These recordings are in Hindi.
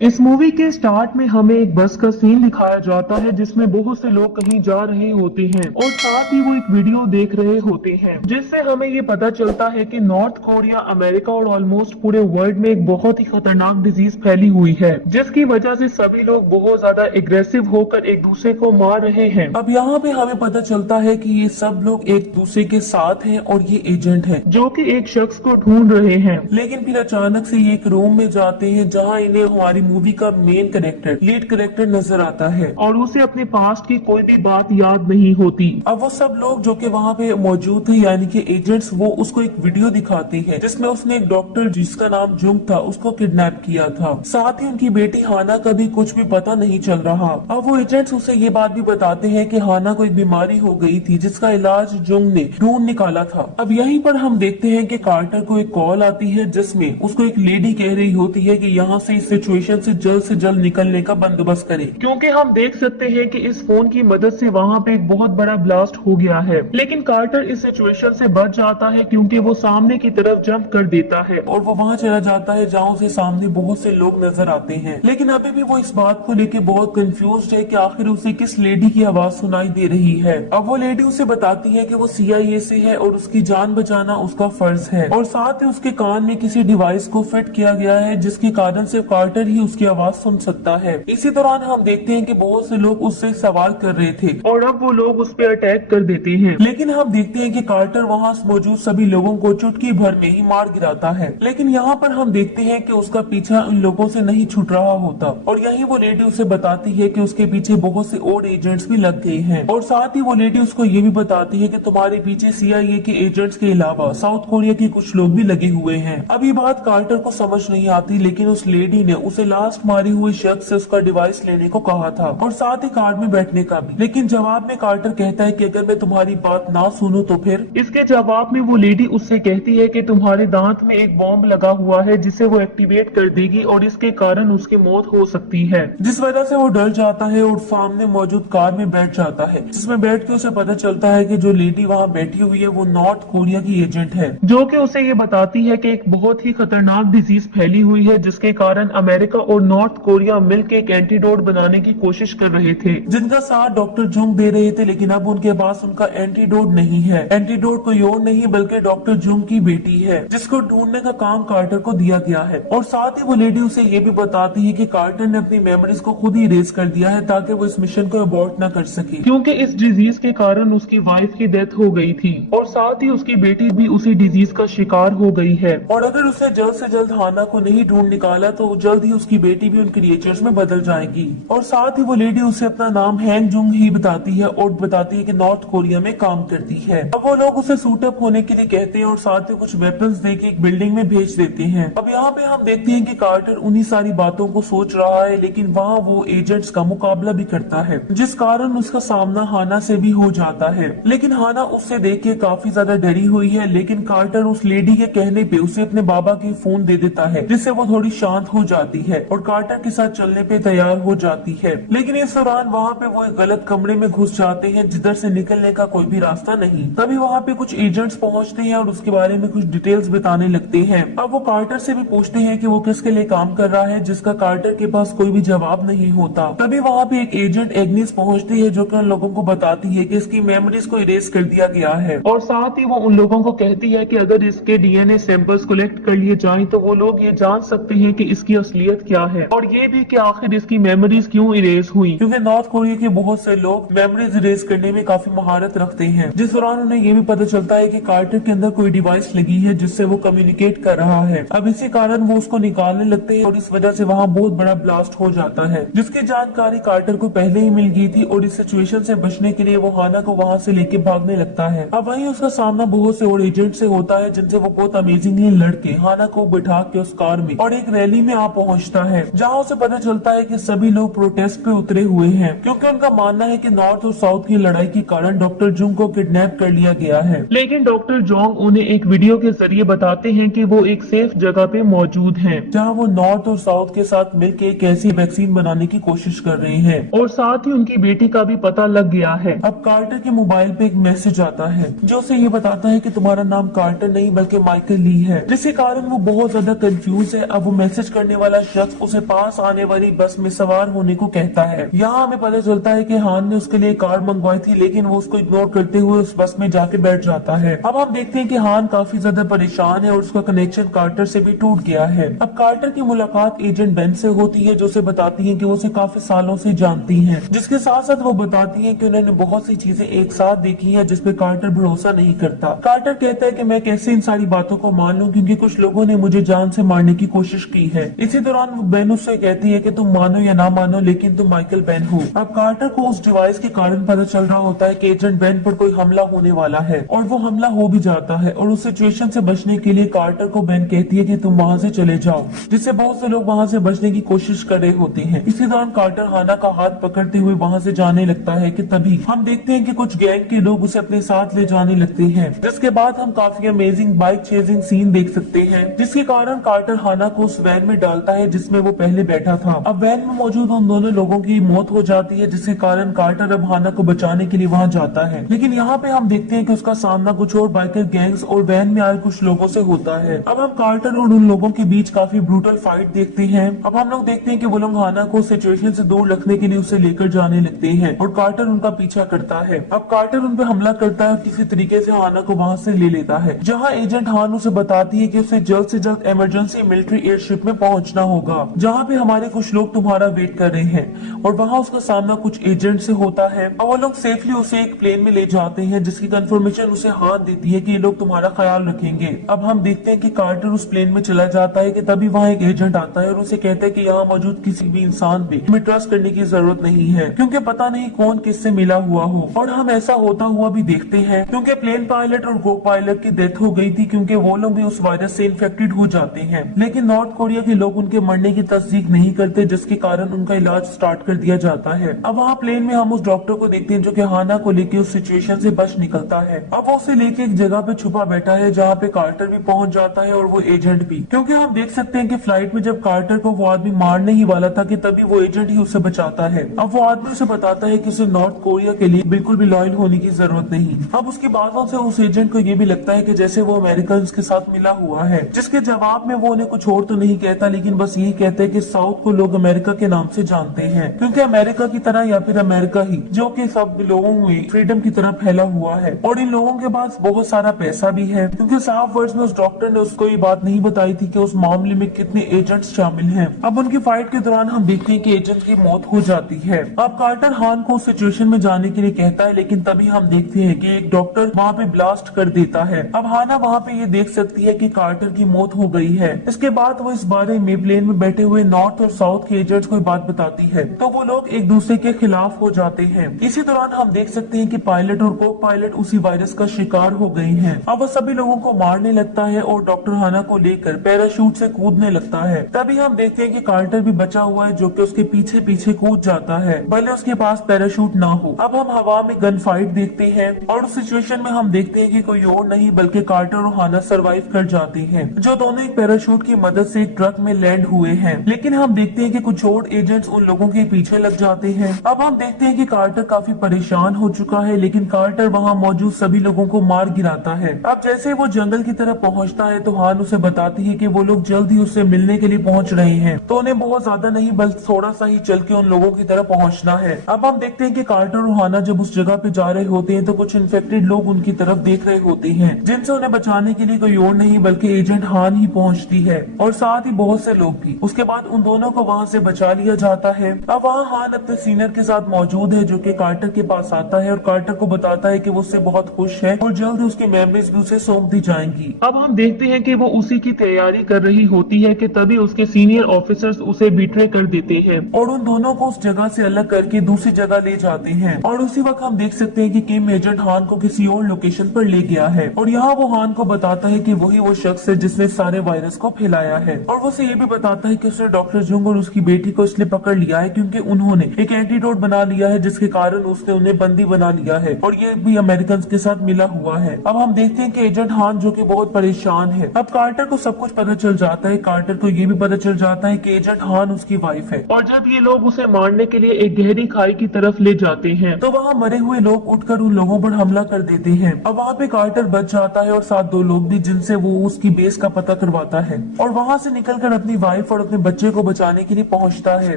इस मूवी के स्टार्ट में हमें एक बस का सीन दिखाया जाता है जिसमें बहुत से लोग कहीं जा रहे होते हैं और साथ ही वो एक वीडियो देख रहे होते हैं जिससे हमें ये पता चलता है कि नॉर्थ कोरिया, अमेरिका और ऑलमोस्ट पूरे वर्ल्ड में एक बहुत ही खतरनाक डिजीज फैली हुई है जिसकी वजह से सभी लोग बहुत ज्यादा एग्रेसिव होकर एक दूसरे को मार रहे हैं। अब यहाँ पे हमें पता चलता है कि ये सब लोग एक दूसरे के साथ हैं और ये एजेंट हैं जो कि एक शख्स को ढूंढ रहे हैं, लेकिन फिर अचानक से ये एक रूम में जाते हैं जहाँ इन्हें हमारी मूवी का मेन करेक्टर, लीड करेक्टर नजर आता है और उसे अपने पास्ट की कोई भी बात याद नहीं होती। अब वो सब लोग जो कि वहाँ पे मौजूद थे यानी कि एजेंट्स, वो उसको एक वीडियो दिखाती है जिसमें उसने एक डॉक्टर जिसका नाम जुंग था उसको किडनैप किया था। साथ ही उनकी बेटी हाना का भी कुछ भी पता नहीं चल रहा। अब वो एजेंट्स उसे ये बात भी बताते हैं कि हाना को एक बीमारी हो गई थी जिसका इलाज जुंग ने ढूंढ निकाला था। अब यहीं पर हम देखते हैं कि कार्टर को एक कॉल आती है जिसमें उसको एक लेडी कह रही होती है कि यहाँ से इस सिचुएशन से जल्द निकलने का बंदोबस्त करें, क्योंकि हम देख सकते हैं कि इस फोन की मदद से वहाँ पे एक बहुत बड़ा ब्लास्ट हो गया है। लेकिन कार्टर इस सिचुएशन से बच जाता है क्योंकि वो सामने की तरफ जंप कर देता है और वो वहाँ चला जाता है जहाँ उसे सामने बहुत से लोग नजर आते हैं। लेकिन अभी भी वो इस बात को लेके बहुत कंफ्यूज है कि आखिर उसे किस लेडी की आवाज सुनाई दे रही है। अब वो लेडी उसे बताती है कि वो CIA से है और उसकी जान बचाना उसका फर्ज है, और साथ ही उसके कान में किसी डिवाइस को फिट किया गया है जिसके कारण सिर्फ कार्टर ही उसकी आवाज सुन सकता है। इसी दौरान हम देखते हैं कि बहुत से लोग उससे सवाल कर रहे थे और अब वो लोग उस पर अटैक कर देते हैं। लेकिन हम देखते हैं कि कार्टर वहाँ मौजूद सभी लोगों को चुटकी भर में ही मार गिराता है। लेकिन यहाँ पर हम देखते हैं कि उसका पीछा उन लोगों से नहीं छूट रहा होता और यही वो लेडी उसे बताती है कि उसके पीछे बहुत से और एजेंट्स भी लग गए हैं, और साथ ही वो लेडी उसको ये भी बताती है कि तुम्हारे पीछे CIA के एजेंट्स के अलावा साउथ कोरिया के कुछ लोग भी लगे हुए हैं। अब ये बात कार्टर को समझ नहीं आती, लेकिन उस लेडी ने उसे लास्ट मारी हुई शख्स से उसका डिवाइस लेने को कहा था और साथ ही कार में बैठने का भी। लेकिन जवाब में कार्टर कहता है कि अगर मैं तुम्हारी बात ना सुनूं तो फिर। इसके जवाब में वो लेडी उससे कहती है कि तुम्हारे दांत में एक बॉम्ब लगा हुआ है जिसे वो एक्टिवेट कर देगी और इसके कारण उसकी मौत हो सकती है, जिस वजह से वो डर जाता है और सामने मौजूद कार में बैठ जाता है, जिसमें बैठ के उसे पता चलता है कि जो लेडी वहाँ बैठी हुई है वो नॉर्थ कोरिया की एजेंट है, जो कि उसे ये बताती है कि एक बहुत ही खतरनाक डिजीज फैली हुई है जिसके कारण अमेरिका और नॉर्थ कोरिया मिलकर एक एंटीडोट बनाने की कोशिश कर रहे थे, जिनका साथ डॉक्टर जुंग दे रहे थे। लेकिन अब उनके पास उनका एंटीडोट नहीं है। एंटीडोट कोई और नहीं बल्कि डॉक्टर जुंग की बेटी है जिसको ढूंढने का काम कार्टर को दिया गया है। और साथ ही वो लेडी उसे ये भी बताती है कि कार्टर ने अपनी मेमोरीज को खुद ही इरेज कर दिया है ताकि वो इस मिशन को अबॉर्ट न कर सके, क्योंकि इस डिजीज के कारण उसकी वाइफ की डेथ हो गई थी और साथ ही उसकी बेटी भी उसी डिजीज का शिकार हो गई है। और अगर उसने जल्द से जल्द हाना को नहीं ढूंढ निकाला तो जल्द ही उसकी बेटी भी उन क्रिएचर्स में बदल जाएगी। और साथ ही वो लेडी उसे अपना नाम हैंग जुंग ही बताती है और बताती है कि नॉर्थ कोरिया में काम करती है। अब वो लोग उसे सूटअप होने के लिए कहते हैं और साथ ही कुछ वेपन्स देके एक बिल्डिंग में भेज देते हैं। अब यहाँ पे हम देखते हैं कि कार्टर उन्हीं सारी बातों को सोच रहा है, लेकिन वहाँ वो एजेंट्स का मुकाबला भी करता है जिस कारण उसका सामना हाना से भी हो जाता है। लेकिन हाना उससे देख के काफी ज्यादा डरी हुई है, लेकिन कार्टर उस लेडी के कहने पे उसे अपने बाबा की फोन दे देता है जिससे वो थोड़ी शांत हो जाती है और कार्टर के साथ चलने पे तैयार हो जाती है। लेकिन इस दौरान वहाँ पे वो एक गलत कमरे में घुस जाते हैं जिधर से निकलने का कोई भी रास्ता नहीं। तभी वहाँ पे कुछ एजेंट्स पहुँचते हैं और उसके बारे में कुछ डिटेल्स बताने लगते हैं। अब वो कार्टर से भी पूछते हैं कि वो किसके लिए काम कर रहा है, जिसका कार्टर के पास कोई भी जवाब नहीं होता। तभी वहाँ पे एक एजेंट एग्निस पहुँचती है जो कि उन लोगों को बताती है कि इसकी मेमोरीज को इरेज कर दिया गया है, और साथ ही वो उन लोगों को कहती है कि अगर इसके DNA सैंपल्स कलेक्ट कर लिए जाएं तो वो लोग ये जान सकते हैं कि इसकी असलियत क्या है और ये भी कि आखिर इसकी मेमोरीज क्यों इरेज हुई, क्योंकि नॉर्थ कोरिया के बहुत से लोग मेमोरीज इरेज करने में काफी महारत रखते हैं। जिस दौरान उन्हें ये भी पता चलता है कि कार्टर के अंदर कोई डिवाइस लगी है जिससे वो कम्युनिकेट कर रहा है। अब इसी कारण वो उसको निकालने लगते हैं और इस वजह से वहाँ बहुत बड़ा ब्लास्ट हो जाता है, जिसकी जानकारी कार्टर को पहले ही मिल गई थी और इस सिचुएशन से बचने के लिए वो हाना को वहाँ से लेके भागने लगता है। अब वहीं उसका सामना बहुत से और एजेंट से होता है जिनसे वो बहुत अमेजिंगली लड़के हाना को बिठा के उस कार में और एक रैली में आ पहुंचता है, जहां उसे पता चलता है कि सभी लोग प्रोटेस्ट पे उतरे हुए हैं क्योंकि उनका मानना है कि नॉर्थ और साउथ की लड़ाई के कारण डॉक्टर जुंग को किडनैप कर लिया गया है। लेकिन डॉक्टर जोंग उन्हें एक वीडियो के जरिए बताते हैं कि वो एक सेफ जगह पे मौजूद हैं, जहां वो नॉर्थ और साउथ के साथ मिलकर एक ऐसी वैक्सीन बनाने की कोशिश कर रहे हैं, और साथ ही उनकी बेटी का भी पता लग गया है। अब कार्टर के मोबाइल पे एक मैसेज आता है जो उसे ये बताता है कि तुम्हारा नाम कार्टर नहीं बल्कि माइकल ली है, जिसके कारण वो बहुत ज्यादा कंफ्यूज है। अब वो मैसेज करने वाला शख्स शख्स उसे पास आने वाली बस में सवार होने को कहता है। यहाँ हमें पता चलता है कि हान ने उसके लिए कार मंगवाई थी, लेकिन वो उसको इग्नोर करते हुए उस बस में जाके बैठ जाता है। अब हम देखते हैं कि हान काफी ज्यादा परेशान है और उसका कनेक्शन कार्टर से भी टूट गया है। अब कार्टर की मुलाकात एजेंट बेन से होती है, जो उसे बताती है कि वो उसे काफी सालों से जानती है। जिसके साथ साथ वो बताती है कि उन्होंने बहुत सी चीजें एक साथ देखी है जिसपे कार्टर भरोसा नहीं करता। कार्टर कहता है कि मैं कैसे इन सारी बातों को मान लूं, क्योंकि कुछ लोगों ने मुझे जान से मारने की कोशिश की है। इसी दौरान वो बेन उससे कहती है कि तुम मानो या ना मानो, लेकिन तुम माइकल बेन हो। अब कार्टर को उस डिवाइस के कारण पता चल रहा होता है कि एजेंट बेन पर कोई हमला होने वाला है, और वो हमला हो भी जाता है। और उस सिचुएशन से बचने के लिए कार्टर को बेन कहती है कि तुम वहाँ से चले जाओ, जिससे बहुत से लोग वहाँ से बचने की कोशिश कर रहे होते हैं। इसी दौरान कार्टर हाना का हाथ पकड़ते हुए वहाँ से जाने लगता है कि तभी हम देखते हैं कि कुछ गैंग के लोग उसे अपने साथ ले जाने लगते हैं, जिसके बाद हम काफी अमेजिंग बाइक चेजिंग सीन देख सकते हैं, जिसके कारण कार्टर हाना को उस वैन में डालता है जिसमें वो पहले बैठा था। अब वैन में मौजूद उन दोनों लोगों की मौत हो जाती है, जिसके कारण कार्टर अब हाना को बचाने के लिए वहाँ जाता है। लेकिन यहाँ पे हम देखते हैं कि उसका सामना कुछ और बाइकर गैंग्स और वैन में आए कुछ लोगों से होता है। अब हम कार्टर और उन लोगों के बीच काफी ब्रूटल फाइट देखते हैं। अब हम लोग देखते हैं कि वो लोग हाना को सिचुएशन से दूर रखने के लिए उसे लेकर जाने लगते हैं और कार्टर उनका पीछा करता है। अब कार्टर उन पे हमला करता है और किसी तरीके से हाना को वहाँ से ले लेता है, जहाँ एजेंट हान उसे बताती है कि उसे जल्द से जल्द इमरजेंसी मिलिट्री एयरशिप में पहुंचना होगा, जहाँ पे हमारे कुछ लोग तुम्हारा वेट कर रहे हैं। और वहाँ उसका सामना कुछ एजेंट से होता है और वो लोग सेफली उसे एक प्लेन में ले जाते हैं, जिसकी कंफर्मेशन उसे हान देती है कि ये लोग तुम्हारा ख्याल रखेंगे। अब हम देखते हैं कि कार्टर उस प्लेन में चला जाता है कि तभी वहाँ एक एजेंट आता है और उसे कहता है कि यहाँ मौजूद किसी भी इंसान पे हमें ट्रस्ट करने की जरूरत नहीं है, क्योंकि पता नहीं कौन किससे मिला हुआ हो। और हम ऐसा होता हुआ भी देखते हैं, क्योंकि प्लेन पायलट और को पायलट की डेथ हो गई थी, क्योंकि वो लोग भी उस वायरस से इन्फेक्टेड हो जाते हैं। लेकिन नॉर्थ कोरिया के लोग उनके मरने की तस्दीक नहीं करते, जिसके कारण उनका इलाज स्टार्ट कर दिया जाता है। अब वहाँ प्लेन में हम उस डॉक्टर को देखते हैं जो कि हाना को लेके उस सिचुएशन से बच निकलता है। अब वो उसे लेके एक जगह पे छुपा बैठा है, जहाँ पे कार्टर भी पहुंच जाता है और वो एजेंट भी, क्योंकि हम देख सकते हैं कि फ्लाइट में जब कार्टर को वो आदमी मारने ही वाला था कि तभी वो एजेंट ही उसे बचाता है। अब वो आदमी उसे बताता है कि उसे नॉर्थ कोरिया के लिए बिल्कुल भी लॉयल होने की जरूरत नहीं। अब उसकी बातों से उस एजेंट को ये भी लगता है कि जैसे वो अमेरिकन के साथ मिला हुआ है, जिसके जवाब में वो उन्हें कुछ और तो नहीं कहता, लेकिन बस यही कहता है कि साउथ को लोग अमेरिका के नाम से जानते हैं, क्योंकि अमेरिका की तरह या फिर अमेरिका ही जो कि सब लोगों में फ्रीडम की तरफ फैला हुआ है, और इन लोगों के पास बहुत सारा पैसा भी है। क्योंकि साफ वर्ड्स में उस डॉक्टर ने उसको ये बात नहीं बताई थी कि उस मामले में कितने एजेंट्स शामिल हैं। अब उनकी फाइट के दौरान हम देखते हैं कि एजेंट की मौत हो जाती है। अब कार्टर हान को उस सिचुएशन में जाने के लिए कहता है, लेकिन तभी हम देखते हैं कि एक डॉक्टर वहाँ पे ब्लास्ट कर देता है। अब हाना वहाँ पे ये देख सकती है कि कार्टर की मौत हो गई है। इसके बाद वो इस बारे में प्लेन में बैठे हुए नॉर्थ और साउथ के एजेंट्स को बात बताती है, तो वो लोग एक दूसरे के खिलाफ हो जाते हैं। इसी दौरान हम देख सकते हैं कि पायलट और को पायलट उसी वायरस का शिकार हो गए हैं। अब वो सभी लोगों को मारने लगता है और डॉक्टर हाना को लेकर पैराशूट से कूदने लगता है। तभी हम देखते हैं कि कार्टर भी बचा हुआ है, जो कि उसके पीछे पीछे कूद जाता है, भले उसके पास पैराशूट ना हो। अब हम हवा में गन फाइट देखते हैं और उस सिचुएशन में हम देखते हैं कि कोई और नहीं बल्कि कार्टर और हाना सरवाइव कर जाते हैं, जो दोनों एक पैराशूट की मदद से एक ट्रक में लैंड हुए हैं। लेकिन हम देखते हैं कि कुछ और एजेंट्स उन लोगों के पीछे लग जाते हैं। अब हम देखते हैं कि कार्टर काफी परेशान हो चुका है, लेकिन कार्टर वहाँ मौजूद सभी लोगों को मार गिराता है। अब जैसे वो जंगल की तरफ पहुँचता है तो हान उसे बताती है कि वो लोग जल्द ही उससे मिलने के लिए पहुँच रहे हैं, तो उन्हें बहुत ज्यादा नहीं बल्कि थोड़ा सा ही चल के उन लोगों की तरफ पहुँचना है। अब हम देखते हैं कि कार्टर और हाना जब उस जगह पे जा रहे होते हैं तो कुछ इन्फेक्टेड लोग उनकी तरफ देख रहे होते हैं, जिनसे उन्हें बचाने के लिए कोई और नहीं बल्कि एजेंट हान ही पहुंचती है, और साथ ही बहुत से लोग भी। उसके बाद उन दोनों को वहां से बचा लिया जाता है। अब वहाँ हान अपने सीनियर के साथ मौजूद है, जो कि कार्टर के पास आता है और कार्टर को बताता है कि वो उससे बहुत खुश है और जल्द उसकी मेमोरीज भी उसे सौंप दी जाएंगी। अब हम देखते हैं कि वो उसी की तैयारी कर रही होती है कि तभी उसके सीनियर ऑफिसर्स उसे बिट्रे कर देते हैं और उन दोनों को उस जगह से अलग करके दूसरी जगह ले जाते हैं। और उसी वक्त हम देख सकते हैं कि किम एजेंट हान को किसी और लोकेशन पर ले गया है और यहाँ वो हान को बताता है कि वही वो शख्स है जिसने सारे वायरस को फैलाया है, और वो उसे ये भी बताता है कि उसने डॉक्टर जुंग और उसकी बेटी को इसलिए पकड़ लिया है क्योंकि उन्होंने एक एंटीडोट बना लिया है, जिसके कारण उसने उन्हें बंदी बना लिया है और ये भी अमेरिकन के साथ मिला हुआ है। अब हम देखते हैं कि एजेंट हान जो कि बहुत परेशान है। अब कार्टर को सब कुछ पता चल जाता है। कार्टर को ये भी पता चल जाता है कि एजेंट हान उसकी वाइफ है, और जब ये लोग उसे मारने के लिए एक गहरी खाई की तरफ ले जाते हैं तो वहाँ मरे हुए लोग उठकर उन लोगों पर हमला कर देते हैं। अब वहाँ पे कार्टर बच जाता है और साथ दो लोग भी, जिनसे वो उसकी बेस का पता करवाता है और वहाँ से निकलकर अपनी वाइफ और और अपने बच्चे को बचाने के लिए पहुंचता है।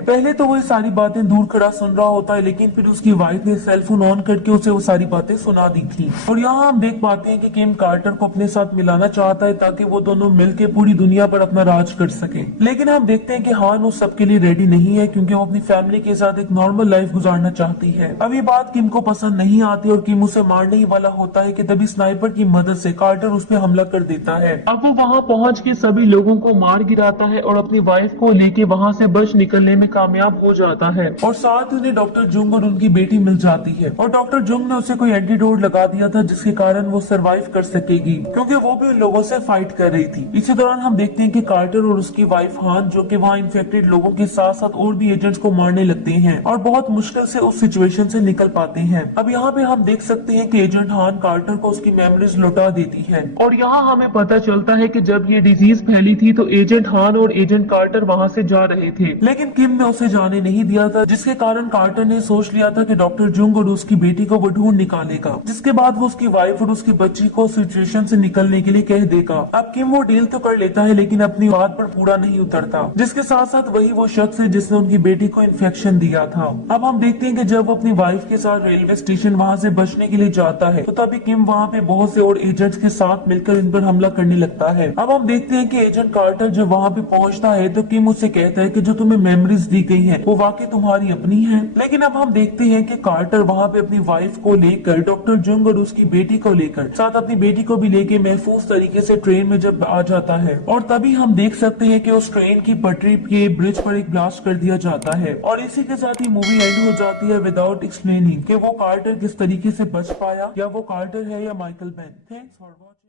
पहले तो वो ये सारी बातें दूर खड़ा सुन रहा होता है, लेकिन फिर उसकी वाइफ ने सेल फोन ऑन करके उसे वो सारी बातें सुना दी थी। और यहाँ हम देख पाते हैं कि किम कार्टर को अपने साथ मिलाना चाहता है ताकि वो दोनों मिलकर पूरी दुनिया पर अपना राज कर सके। लेकिन हम देखते हैं कि हान उस सबके लिए रेडी नहीं है, क्योंकि वो अपनी फैमिली के साथ एक नॉर्मल लाइफ गुजारना चाहती है। अब ये बात किम को पसंद नहीं आती और किम उसे मारने ही वाला होता है कि तभी स्नाइपर की मदद से कार्टर उस पर हमला कर देता है। अब वो वहाँ पहुँच के सभी लोगों को मार गिराता है और अपनी वाइफ को लेके वहाँ से बच निकलने में कामयाब हो जाता है। और साथ ही उन्हें डॉक्टर जुंग और उनकी बेटी मिल जाती है और डॉक्टर जुंग ने उसे कोई एंटीडोट लगा दिया था जिसके कारण वो सरवाइव कर सकेगी, क्योंकि वो भी उन लोगों से फाइट कर रही थी। इसी दौरान हम देखते हैं कि कार्टर और उसकी वाइफ हान, जो कि वहाँ इन्फेक्टेड लोगों के साथ साथ और भी एजेंट्स को मारने लगते हैं और बहुत मुश्किल से उस सिचुएशन से निकल पाते हैं। अब यहाँ पे हम देख सकते हैं कि एजेंट हान कार्टर को उसकी मेमोरीज लौटा देती है। और यहाँ हमें पता चलता है कि जब ये डिजीज फैली थी तो एजेंट हान और एजेंट कार्टर वहाँ से जा रहे थे, लेकिन किम ने उसे जाने नहीं दिया था, जिसके कारण कार्टर ने सोच लिया था कि डॉक्टर जुंग और उसकी बेटी को वो ढूंढ निकालेगा, जिसके बाद वो उसकी वाइफ और उसकी बच्ची को सिचुएशन से निकलने के लिए कह देगा। अब किम वो डील तो कर लेता है, लेकिन अपनी बात पर पूरा नहीं उतरता, जिसके साथ साथ वही वो शख्स है जिसने उनकी बेटी को इन्फेक्शन दिया था। अब हम देखते हैं कि जब वो अपनी वाइफ के साथ रेलवे स्टेशन वहाँ से बचने के लिए जाता है तो तभी किम वहाँ पे बहुत से और एजेंट्स के साथ मिलकर इन पर हमला करने लगता है। अब हम देखते हैं कि एजेंट कार्टर जब वहाँ पे पहुँचता है तो किम उससे कहता है कि जो तुम्हें मेमोरीज दी गई है वो वाकई तुम्हारी अपनी है। लेकिन अब हम देखते हैं कि कार्टर वहाँ पे अपनी वाइफ को लेकर, डॉक्टर जुंग और उसकी बेटी को लेकर, साथ अपनी बेटी को भी लेके महफूज तरीके से ट्रेन में जब आ जाता है और तभी हम देख सकते हैं कि उस ट्रेन की पटरी के ब्रिज पर एक ब्लास्ट कर दिया जाता है और इसी के साथ ही मूवी एंड हो जाती है विदाउट एक्सप्लेनिंग कि वो कार्टर किस तरीके से बच पाया, या वो कार्टर है या Michael Ben. Thanks for watching.